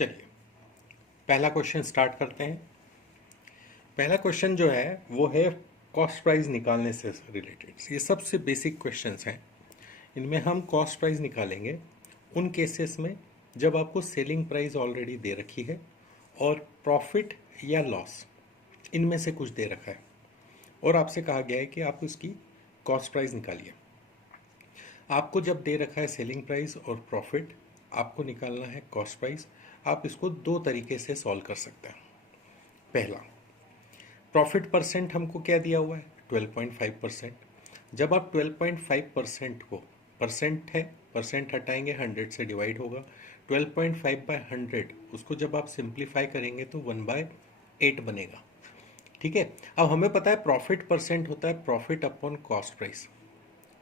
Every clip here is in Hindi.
चलिए पहला क्वेश्चन स्टार्ट करते हैं। पहला क्वेश्चन जो है वो है कॉस्ट प्राइस निकालने से रिलेटेड। ये सबसे बेसिक क्वेश्चंस हैं। इनमें हम कॉस्ट प्राइस निकालेंगे उन केसेस में जब आपको सेलिंग प्राइस ऑलरेडी दे रखी है और प्रॉफिट या लॉस इनमें से कुछ दे रखा है और आपसे कहा गया है कि आप उसकी कॉस्ट प्राइस निकालिए। आपको जब दे रखा है सेलिंग प्राइस और प्रॉफिट, आपको निकालना है कॉस्ट प्राइस। आप इसको दो तरीके से सॉल्व कर सकते हैं। पहला, प्रॉफिट परसेंट हमको क्या दिया हुआ है 12.5%। जब आप 12.5% को, परसेंट है, परसेंट हटाएंगे 100 से डिवाइड होगा, 12.5/100 उसको जब आप सिंप्लीफाई करेंगे तो 1/8 बनेगा। ठीक है। अब हमें पता है प्रॉफिट परसेंट होता है प्रॉफिट अपॉन कॉस्ट प्राइस,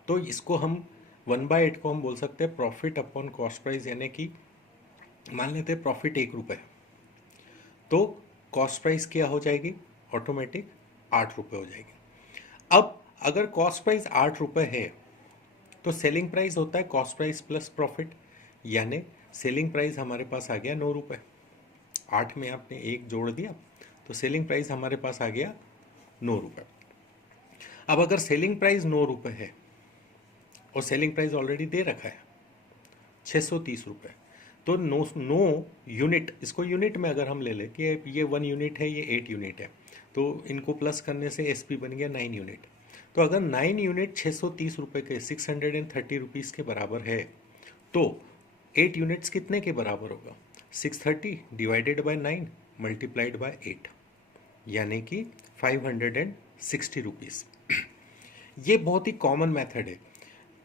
तो इसको हम 1/8 को हम बोल सकते हैं प्रॉफिट अपॉन कॉस्ट प्राइस, यानी कि मान लेते हैं प्रॉफिट 1 रुपये, तो कॉस्ट प्राइस क्या हो जाएगी ऑटोमेटिक 8 रुपये हो जाएगी। अब अगर कॉस्ट प्राइस 8 रुपये है तो सेलिंग प्राइस होता है कॉस्ट प्राइस प्लस प्रॉफिट, यानी सेलिंग प्राइस हमारे पास आ गया 9 रुपये। 8 में आपने 1 जोड़ दिया तो सेलिंग प्राइस हमारे पास आ गया 9 रुपये। अब अगर सेलिंग प्राइस 9 रुपये है और सेलिंग प्राइस ऑलरेडी दे रखा है 630 रुपये, तो 9 यूनिट, इसको यूनिट में अगर हम ले लें कि ये 1 यूनिट है, ये 8 यूनिट है, तो इनको प्लस करने से एसपी बन गया 9 यूनिट। तो अगर 9 यूनिट 630 रुपये के 630 रुपीज़ के बराबर है तो 8 यूनिट्स कितने के बराबर होगा 630 डिवाइडेड बाय 9 मल्टीप्लाइड बाय 8, यानी कि 560 रुपीज़। ये बहुत ही कॉमन मेथड है।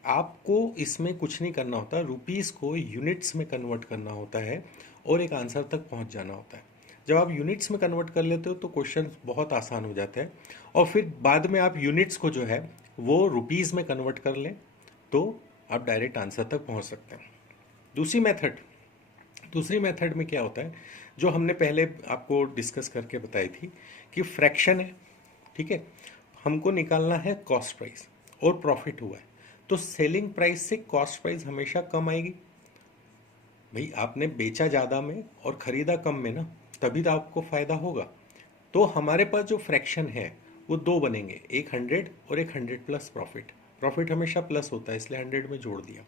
आपको इसमें कुछ नहीं करना होता, रुपीस को यूनिट्स में कन्वर्ट करना होता है और एक आंसर तक पहुंच जाना होता है। जब आप यूनिट्स में कन्वर्ट कर लेते हो तो क्वेश्चन बहुत आसान हो जाता है और फिर बाद में आप यूनिट्स को जो है वो रुपीस में कन्वर्ट कर लें तो आप डायरेक्ट आंसर तक पहुंच सकते हैं। दूसरी मेथड में क्या होता है, जो हमने पहले आपको डिस्कस करके बताई थी कि फ्रैक्शन है, ठीक है, हमको निकालना है कॉस्ट प्राइस और प्रॉफिट हुआ है, तो सेलिंग प्राइस से कॉस्ट प्राइस हमेशा कम आएगी। भाई आपने बेचा ज़्यादा में और ख़रीदा कम में ना, तभी तो आपको फ़ायदा होगा। तो हमारे पास जो फ्रैक्शन है वो दो बनेंगे, एक 100 और एक 100 प्लस प्रॉफिट। प्रॉफिट हमेशा प्लस होता है इसलिए 100 में जोड़ दिया।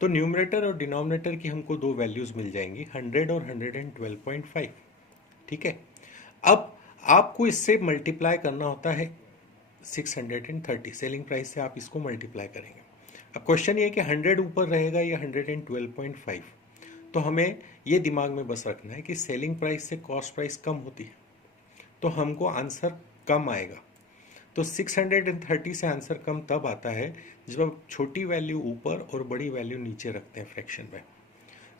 तो न्यूमरेटर और डिनोमिनेटर की हमको दो वैल्यूज़ मिल जाएंगी 100 और 112.5। ठीक है। अब आपको इससे मल्टीप्लाई करना होता है 630, सेलिंग प्राइस से आप इसको मल्टीप्लाई करेंगे। अब क्वेश्चन ये है कि 100 ऊपर रहेगा या 112.5, तो हमें ये दिमाग में बस रखना है कि सेलिंग प्राइस से कॉस्ट प्राइस कम होती है तो हमको आंसर कम आएगा। तो 630 से आंसर कम तब आता है जब आप छोटी वैल्यू ऊपर और बड़ी वैल्यू नीचे रखते हैं फ्रैक्शन में।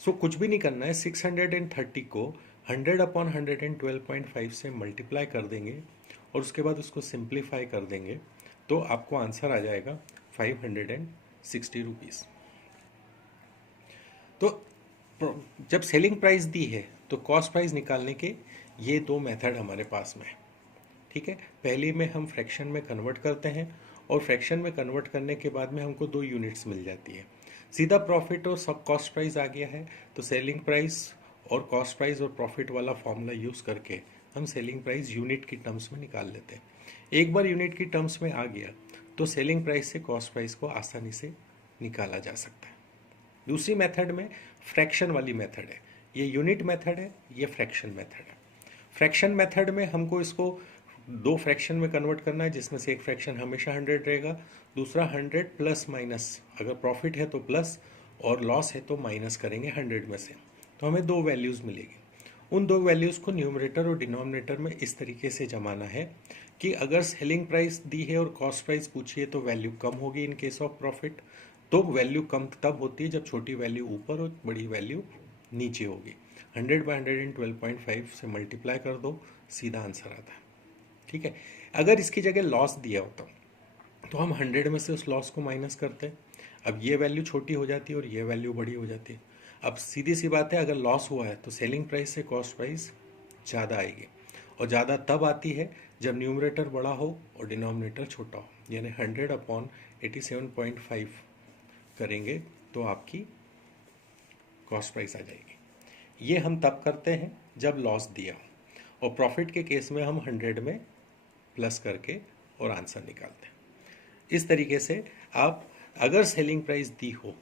सो कुछ भी नहीं करना है, 630 को 100/112.5 से मल्टीप्लाई कर देंगे और उसके बाद उसको सिंप्लीफाई कर देंगे तो आपको आंसर आ जाएगा 560 रुपीज़। तो जब सेलिंग प्राइस दी है तो कॉस्ट प्राइस निकालने के ये दो मेथड हमारे पास में है। ठीक है। पहले में हम फ्रैक्शन में कन्वर्ट करते हैं और फ्रैक्शन में कन्वर्ट करने के बाद में हमको 2 यूनिट्स मिल जाती है। सीधा प्रॉफिट और सब कॉस्ट प्राइस आ गया है तो सेलिंग प्राइस और कॉस्ट प्राइस और प्रॉफिट वाला फॉर्मूला यूज़ करके हम सेलिंग प्राइस यूनिट की टर्म्स में निकाल लेते हैं। एक बार यूनिट की टर्म्स में आ गया तो सेलिंग प्राइस से कॉस्ट प्राइस को आसानी से निकाला जा सकता है। दूसरी मेथड में फ्रैक्शन वाली मेथड है, ये यूनिट मेथड है, ये फ्रैक्शन मेथड है। फ्रैक्शन मेथड में हमको इसको दो फ्रैक्शन में कन्वर्ट करना है जिसमें से एक फ्रैक्शन हमेशा 100 रहेगा, दूसरा 100 प्लस माइनस, अगर प्रॉफिट है तो प्लस और लॉस है तो माइनस करेंगे 100 में से, तो हमें दो वैल्यूज़ मिलेगी। उन दो वैल्यूज़ को न्यूमरेटर और डिनोमिनेटर में इस तरीके से जमाना है कि अगर सेलिंग प्राइस दी है और कॉस्ट प्राइस पूछिए तो वैल्यू कम होगी इन केस ऑफ प्रॉफिट। तो वैल्यू कम तब होती है जब छोटी वैल्यू ऊपर और बड़ी वैल्यू नीचे होगी। 100/112.5 से मल्टीप्लाई कर दो, सीधा आंसर आता है। ठीक है। अगर इसकी जगह लॉस दिया होता तो हम 100 में से उस लॉस को माइनस करते, अब ये वैल्यू छोटी हो जाती है और ये वैल्यू बड़ी हो जाती है। अब सीधी सी बात है, अगर लॉस हुआ है तो सेलिंग प्राइस से कॉस्ट प्राइस ज़्यादा आएगी और ज़्यादा तब आती है जब न्यूमरेटर बड़ा हो और डिनोमिनेटर छोटा हो, यानी 100/87.5 करेंगे तो आपकी कॉस्ट प्राइस आ जाएगी। ये हम तब करते हैं जब लॉस दिया हो, और प्रॉफिट के केस में हम 100 में प्लस करके और आंसर निकालते हैं। इस तरीके से आप अगर सेलिंग प्राइस दी हो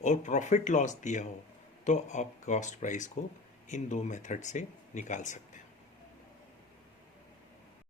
और प्रॉफिट लॉस दिया हो तो आप कॉस्ट प्राइस को इन दो मेथड से निकाल सकते हैं।